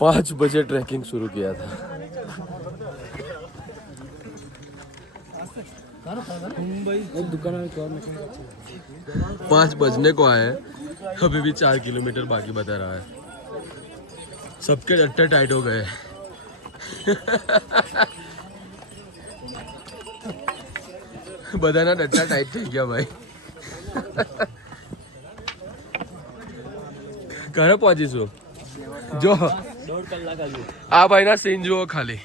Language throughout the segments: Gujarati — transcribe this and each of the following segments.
5 बजे ट्रैकिंग शुरू किया था। 5 बजने को आए, अभी भी 4 किलोमीटर बाकी बता रहा है। सबके डट्टे टाइट हो गए। बधाना डट्टा टाइट થઈ ગયા ભાઈ। ઘરે પહોંચીશું જો 1.5 કલાક હજુ। આ ભાઈના સીન જુઓ ખાલી।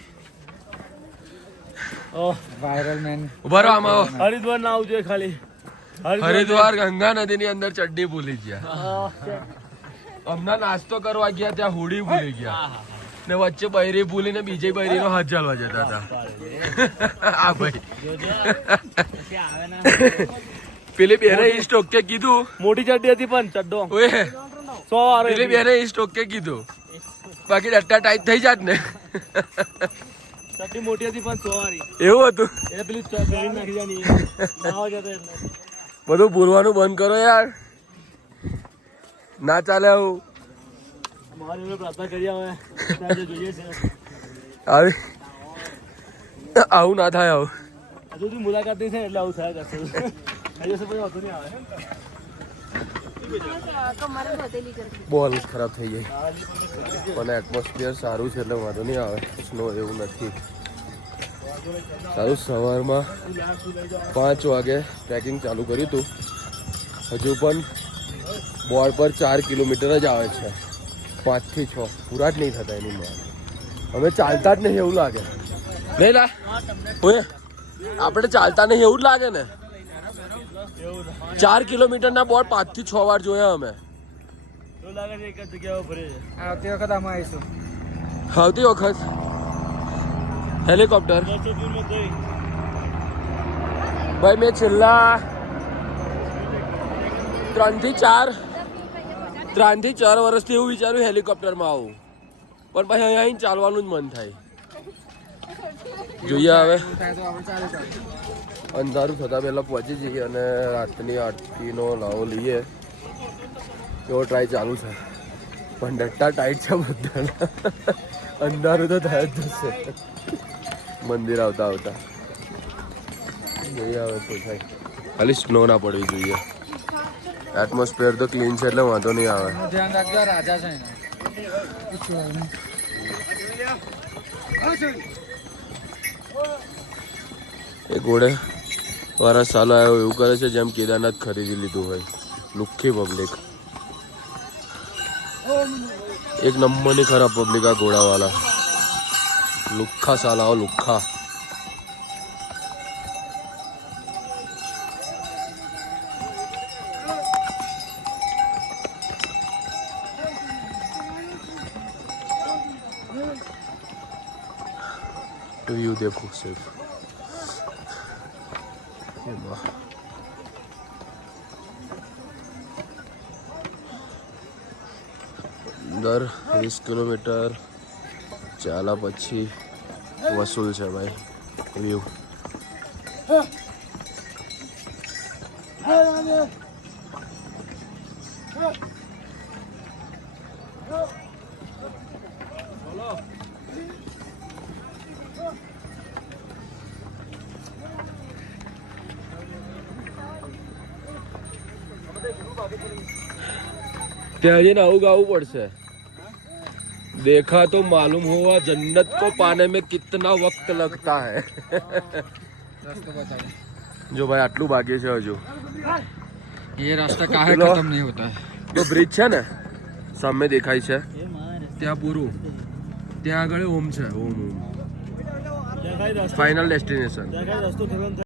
વાયરલ મેન ઉભા રહો આમાં। હરિદ્વાર ના આવજો ખાલી। હરિદ્વાર ગંગા નદીની અંદર ચડ્ડી ભૂલી ગયા। હમણાં નાસ્તો કરવા ગયા ત્યાં હુડી ભૂલી ગયા ને વચ્ચે બૈરી ભૂલીને બીજી બૈરીનો હાથ ચાલવા જતા હતા। આ ભાઈ પેલી બેને ઈ સ્ટોક કે કીધું મોટી ચડ્ડી હતી પણ ચડ્ડો ઓએ 100 વાળો પેલી બેને ઈ સ્ટોક કે કીધું બાકી ડટ્ટા ટાઈટ થઈ જાત ને। ચડ્ડી મોટી હતી પણ 100 વાળી એવું હતું એટલે પેલી ચડ્ડી નાખી જાની નાવા જતો એટલે બધું ભૂલવાનું બંધ કરો યાર, ના ચાલે આવું। મારી પ્રાર્થના કરી આવે ત્યાં જોઈએ છે આવી આવું ના થાય આવું। હજુ સુધી મુલાકાત નહીં થાય એટલે આવું થયા કરશે। હજુ સુધી વાંધો નહીં આવે। બોલ ખરાબ થઈ જાય પણ એટમોસ્ફિયર સારું છે એટલે વાંધો નહીં આવે। સ્નો એવું નથી સારું। સવારમાં 5 વાગે ટ્રેકિંગ ચાલુ કર્યું હતું, હજુ પણ બોર્ડ પર 4 કિલોમીટર જ આવે છે। 5 થી 6 પૂરા જ નહીં થતા એની માં। અમે ચાલતા જ નહીં એવું લાગે નહીં લા ઓએ આપણે ચાલતા નહીં એવું જ લાગે ને। 4 કિલોમીટરના બોર્ડ 5 થી 6 વાર જોયા અમે। એવું લાગે છે એક જ જગ્યાએ ભરે છે। આવતી વખત અમે આવીશું। આવતી વખત હેલિકોપ્ટર ભાઈ મેં છેલ્લા 3 થી 4 વર્ષથી એવું વિચાર્યું હેલિકોપ્ટરમાં આવું, પણ પછી અહીંયા ચાલવાનું જ મન થાય। જોઈએ હવે અંધારું થતા પહેલા પહોંચી જઈએ અને રાતની આરતીનો લાવો લઈએ એવો ટ્રાય ચાલુ છે, પણ ડટ્ટા ટાઈટ છે બધા। અંધારું તો થાય જ જશે મંદિર આવતા આવતા। જોઈએ હવે શું થાય, ખાલી સ્નો ના પડવી જોઈએ। એટમોસ્ફિયર તો ક્લીન છે એટલે વાંધો નહીં આવે। ધ્યાન રાખજો, રાજા છે એ ઘોડે વાળા સાલો આવ્યો એવું કરે છે જેમ કેદારનાથ ખરીદી લીધું હોય। લુખ્ખી પબ્લિક, એક નંબરની ખરાબ પબ્લિક આ ઘોડાવાળા। લુખ્ખા સાલાઓ લુખ્ખા। व्यू देखो सिर्फ अंदर 20 किलोमीटर चाला पछी वसूल है भाई व्यू। ત્યાં જઈને આવું ગાવું પડશે। देखा तो मालूम हुआ जन्नत को पाने में कितना वक्त लगता है। जो भाई आटलू बाकी है हजू ये रास्ता काहे खत्म नहीं होता है। तो ब्रिज है ने सामने देखाय છે ત્યાં પૂરું, ત્યાં આગળ ઓમ છે। ઓમ ઓમ ફાઇનલ ડેસ્ટિનેશન।